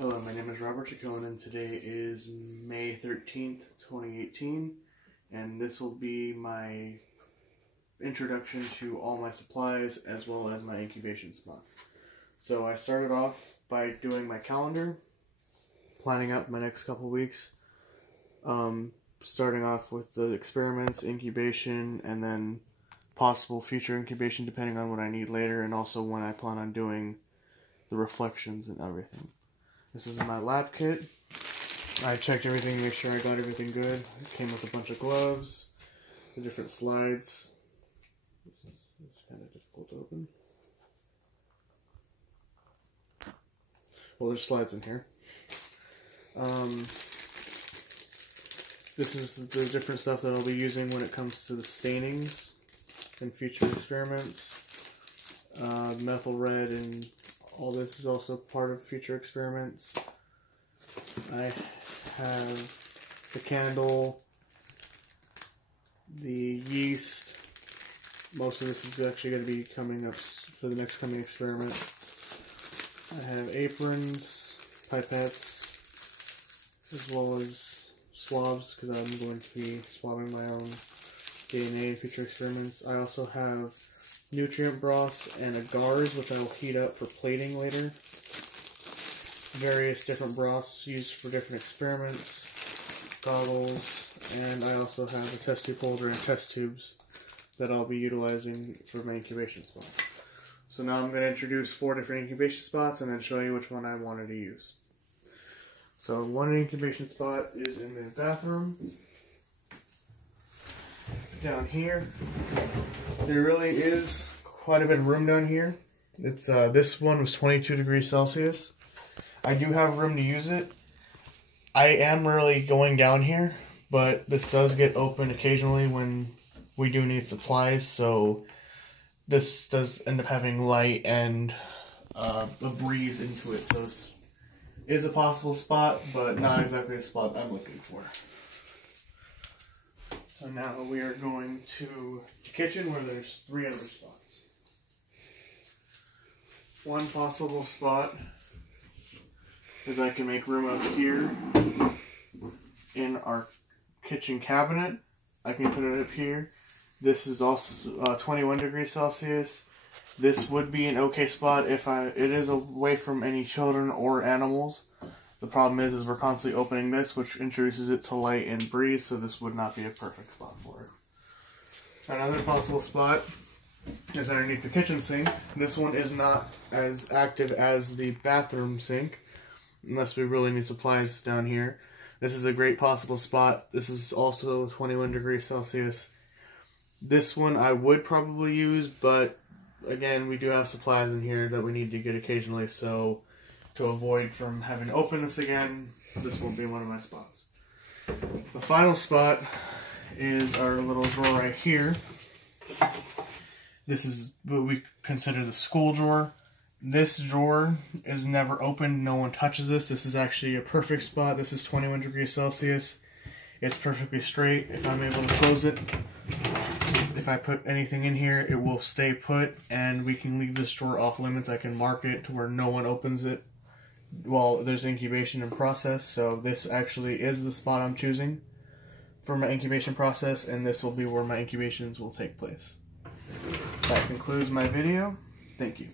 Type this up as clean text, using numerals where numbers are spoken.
Hello, my name is Robert Chacon, and today is May 13th, 2018, and this will be my introduction to all my supplies as well as my incubation spot. So I started off by doing my calendar, planning out my next couple weeks, starting off with the experiments, incubation, and then possible future incubation depending on what I need later, and also when I plan on doing the reflections and everything. This is my lab kit. I checked everything, made sure I got everything good. It came with a bunch of gloves, the different slides. This is kind of difficult to open. Well, there's slides in here. This is the different stuff that I'll be using when it comes to the stainings in future experiments. Methyl red and all this is also part of future experiments. I have the candle, the yeast. Most of this is actually going to be coming up for the next coming experiment. I have aprons, pipettes, as well as swabs because I'm going to be swabbing my own DNA in future experiments. I also have nutrient broths and agars, which I will heat up for plating later. Various different broths used for different experiments, goggles, and I also have a test tube holder and test tubes that I'll be utilizing for my incubation spot. So now I'm going to introduce 4 different incubation spots and then show you which one I wanted to use. So one incubation spot is in the bathroom. Down here, there really is quite a bit of room down here. It's this one was 22 degrees Celsius. I do have room to use it. I am really going down here, but this does get open occasionally when we do need supplies, so this does end up having light and a breeze into it, so this is a possible spot, but not exactly a spot I'm looking for. So now we are going to the kitchen where there's 3 other spots. One possible spot is I can make room up here in our kitchen cabinet. I can put it up here. This is also 21 degrees Celsius. This would be an okay spot if it is away from any children or animals. The problem is we're constantly opening this, which introduces it to light and breeze, so this would not be a perfect spot for it. Another possible spot is underneath the kitchen sink. This one is not as active as the bathroom sink, unless we really need supplies down here. This is a great possible spot. This is also 21 degrees Celsius. This one I would probably use, but again, we do have supplies in here that we need to get occasionally, so to avoid from having to open this again, this will be one of my spots. The final spot is our little drawer right here. This is what we consider the school drawer. This drawer is never opened. No one touches this. This is actually a perfect spot. This is 21 degrees Celsius. It's perfectly straight. If I'm able to close it, if I put anything in here, it will stay put, and we can leave this drawer off limits. I can mark it to where no one opens it while there's incubation in process. So this actually is the spot I'm choosing for my incubation process, and this will be where my incubations will take place. That concludes my video. Thank you.